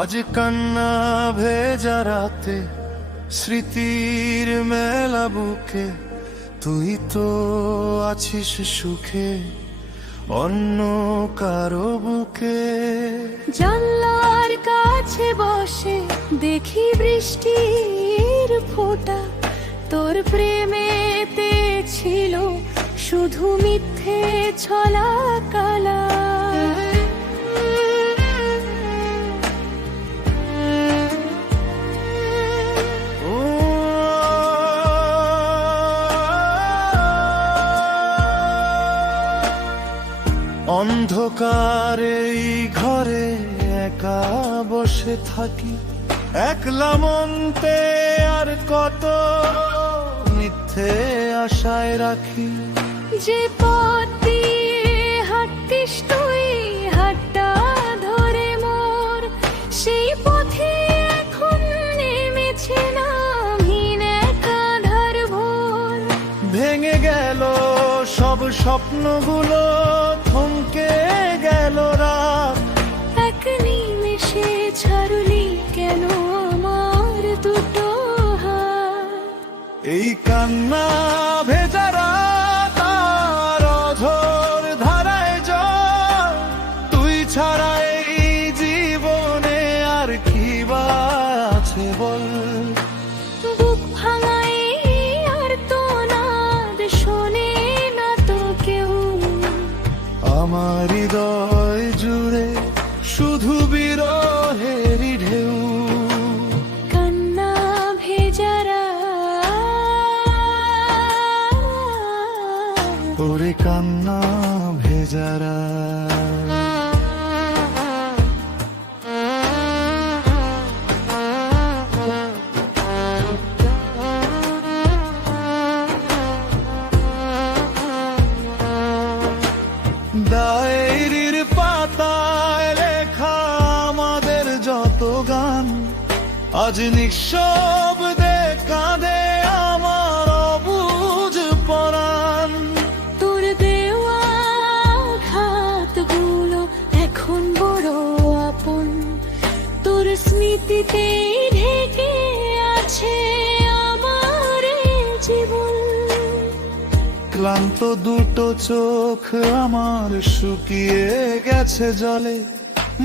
আজ কান্না ভেজা রাতে স্মৃতির মেলা বুকে, তুই তো আছিস সুখে অন্য কারো বুকে। জানলার কাছে বসে দেখি বৃষ্টির ফোঁটা, তোর প্রেমেতে ছিল শুধু মিথ্যে ছলা কালা। অন্ধকারে এই ঘরে একা বসে থাকি, একলা মনতে আর কত মিথ্যে আশায় রাখি। যে পথ দিয়ে হাঁটতিস তুই হাতটা ধরে মোর, সেই পথে এখন নেমেছে নামহীন এক আঁধার ভোর। ভেঙে গেল সব স্বপ্নগুলো, থমকে গেল রাত। এক নিমেষে ছাড়লি কেন আমার দুটো হাত। এই কান্না ভেজা রাত আর অঝোর ধারায় জল, তুই ছাড়া এই জীবনে আর কি বা আছে বল। বুক ভাঙাই আর তো নাদ শোনে না তো কেউ, আমার হৃদয় জুড়ে শুধু বিরহেরই ঢেউ। কান্না ভেজা রাত, ওরে কান্না ভেজা রাত। ডায়েরির পাতায় লেখা আমাদের যত গান, আজ নিঃশব্দে কাঁদে আমার অবুঝ পরাণ। তোর দেওয়া ঘাতগুলো এখন বড় আপন, তোর স্মৃতিতে ঢেকে আছে আমার জীবন। ক্লান্ত দুটো চোখ আমার শুকিয়ে গেছে জলে,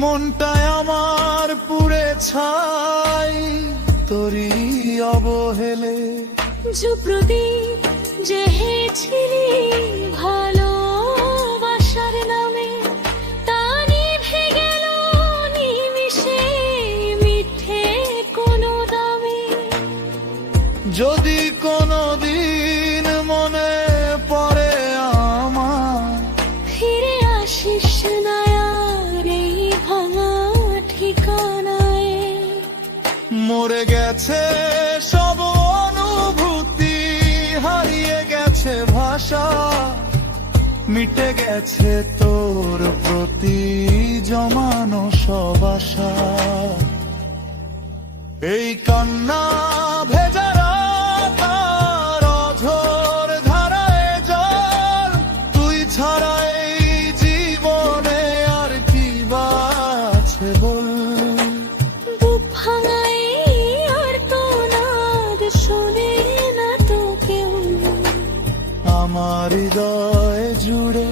মনটায় আমার পুড়ে ছাই তোরই অবহেলে। প্রদীপ জেহেছিলি ভালোবাসার নামে, তা নিভে গেল নিমিষে মিথ্যে কোনো দামে। যদি কোনোদিন মনে পড়ে আমার, ফিরে আসিস না আর এই ভাঙা ঠিকানায়। মরে গেছে সব অনুভূতি, হারিয়ে গেছে ভাষা, মিটে গেছে তোর প্রতি জমানো সব আশা। এই কান্না ভেজা রাত আর অঝোর ধারায় জল, তুই ছাড়া এই জীবনে আর কি বা আছে বল। বুক ভাঙাই আর তো নাদ শোনে না তো কেউ, আমার হৃদয় জুড়ে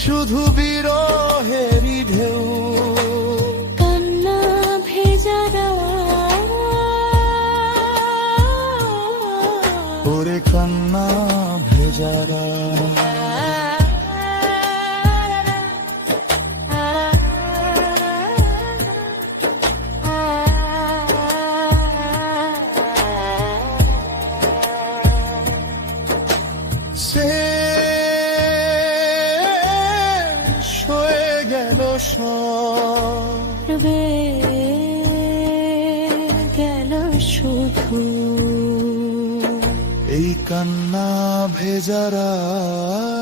শুধু বিরহেরই ঢেউ। কান্না ভেজা রাত, ওরে কান্না ভেজা রাত। শেষ হয়ে গেল সব, গেল শুধু এই কান্না ভেজা রাত।